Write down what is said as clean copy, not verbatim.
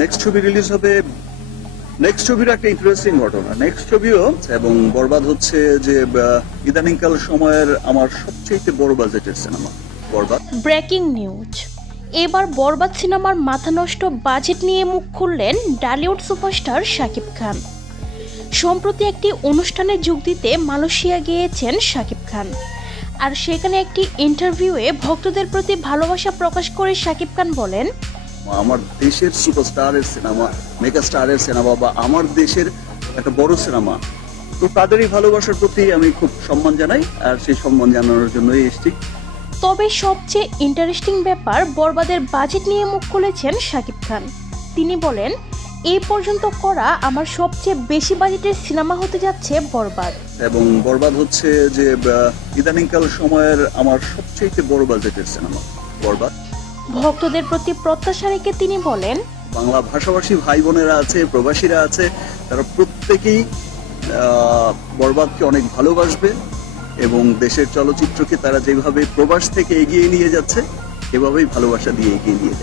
Next ছবি release হবে। Next ছবির একটা ইন্টারেস্টিং ঘটনা, নেক্সট ছবিও এবং বরবাদ হচ্ছে যে ইদানিংকাল সময়ের আমার সবচেয়ে বড় বাজেটের সিনেমা বরবাদ। ব্রেকিং নিউজ, এবার বরবাদ সিনেমার মাথা নষ্ট বাজেট নিয়ে মুখ খুললেন ডালিউড সুপারস্টার শাকিব খান। সম্প্রতি একটি অনুষ্ঠানে যোগ দিতে মালয়েশিয়া গিয়েছেন শাকিব খান, আর সেখানে একটি ইন্টারভিউয়ে ভক্তদের প্রতি ভালোবাসা প্রকাশ করে শাকিব খান বলেন, আমার দেশের সুপারস্টারের সিনেমা, মেগা স্টারের সিনেমা বা আমার দেশের একটা বড় সিনেমা, তো তাদেরই ভালোবাসার প্রতি আমি খুব সম্মান জানাই, আর সেই সম্মান জানানোর জন্যই এসেছি। তবে সবচেয়ে ইন্টারেস্টিং ব্যাপার, বরবাদের বাজেট নিয়ে মুখ খুলেছেন শাকিব খান। তিনি বলেন, এই পর্যন্ত করা আমার সবচেয়ে বেশি বাজেটের সিনেমা হতে যাচ্ছে বরবাদ। এবং বরবাদ হচ্ছে যে ইদানিংকাল সময়ের আমার সবচেয়ে বড় বাজেটের সিনেমা বরবাদ। ভক্তদের প্রতি প্রত্যাশা রেখে তিনি বলেন, বাংলা ভাষাভাষী ভাই বোনেরা আছে, প্রবাসীরা আছে, তারা প্রত্যেকেই বরবাদকে অনেক ভালোবাসবে এবং দেশের চলচ্চিত্রকে তারা যেভাবে প্রবাস থেকে এগিয়ে নিয়ে যাচ্ছে এভাবেই ভালোবাসা দিয়ে এগিয়ে নিয়ে যাবে।